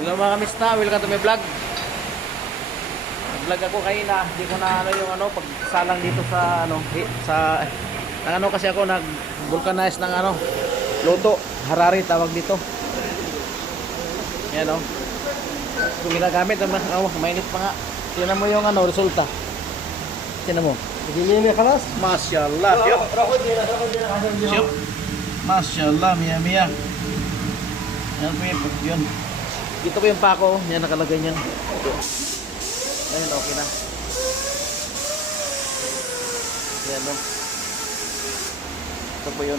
Hello mga kamista, welcome to my vlog. Vlog ako kanina, hindi ko na ano yung pagsalang dito sa kasi ako nag vulcanize ng luto, harari tawag dito. Yan kung ginagamit mainit pa nga. Tingnan mo yung resulta. Tingnan mo. Hindi niya kalas. Masyaallah. Yup. Masyaallah, mia. Yan po yun. Dito po yung pako, yan nakalagay niyan. Ayun, okay na. Yan Ito po yun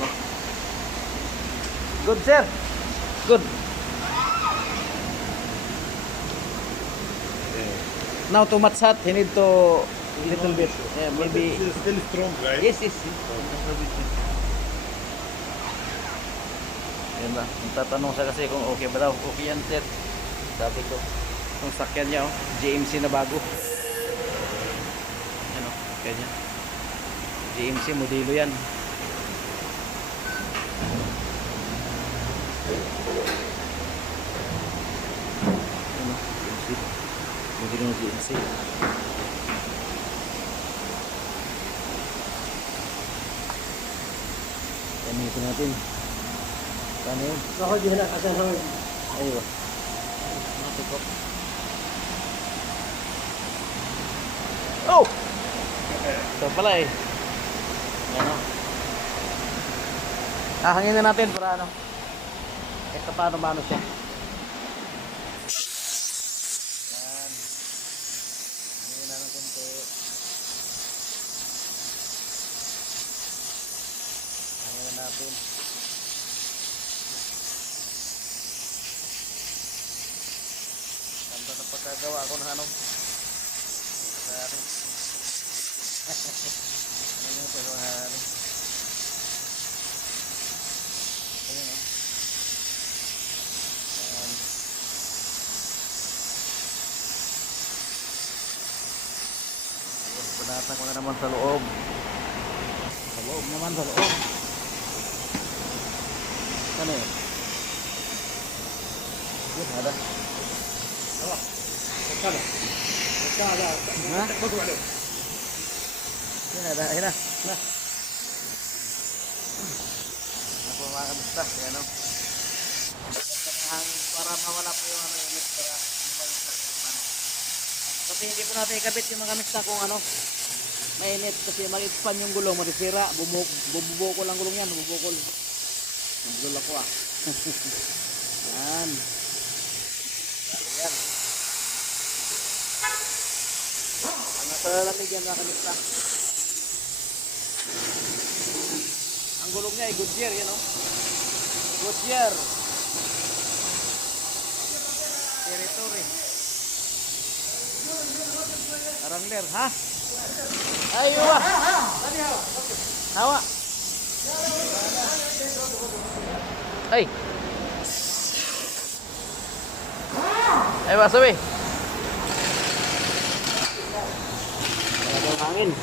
Good sir. Good. Now too much hot, you need to little bit. Yeah, maybe Still strong, right? yes. Yan ba? Tatanong siya kasi kung okay ba daw. Okay yan sir. Sabi ko. Yung sakyan niya GMC na bago. Yan okay niya. GMC modelo yan. GMC. Modelo ng GMC. Yan ito natin. Paano yun? Ako di na kasi ako. Ayun. Natikop. Oh! Ito pala eh. Yan hangin na natin para ito paano siya. Yan. Hangin na ng konti. Hangin na natin. Ganda ng pagkagawa ko ng ano yung pagkagawa Punatan ko na naman sa loob. Sa loob. Ano yun? Yun, ada. Ha? Yun, ada. Ayun na. Ako mga kamista. Yan para mawala po yung init para kasi hindi po natin ikabit yung mga kamista kung mainit kasi mag-expand yung gulong, matisira, bubukol ang gulong yan, bubukol. Nabulol ako Yan. Yan. Ang nasa lamig yan mga kamista. Ang gulong niya ay Goodyear, Goodyear. Territory. Wrangler, ha? Ayo wah. Hawa. Hey. Ayo wah, sabi. Ada angin.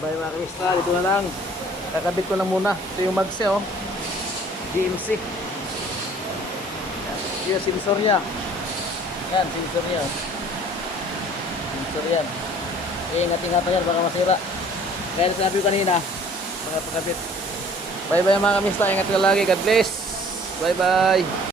Bye mga kamista, dito na lang. Kakabit ko lang muna. Ito yung magse GMC. Ito yung sensor niya. Yan, sensor niya. Sensor yan. Ingat-ingatan yan, baka masira. Kaya sabi ko kanina, mga pagkabit. Bye bye mga kamista, ingat ka lagi. God bless. Bye bye.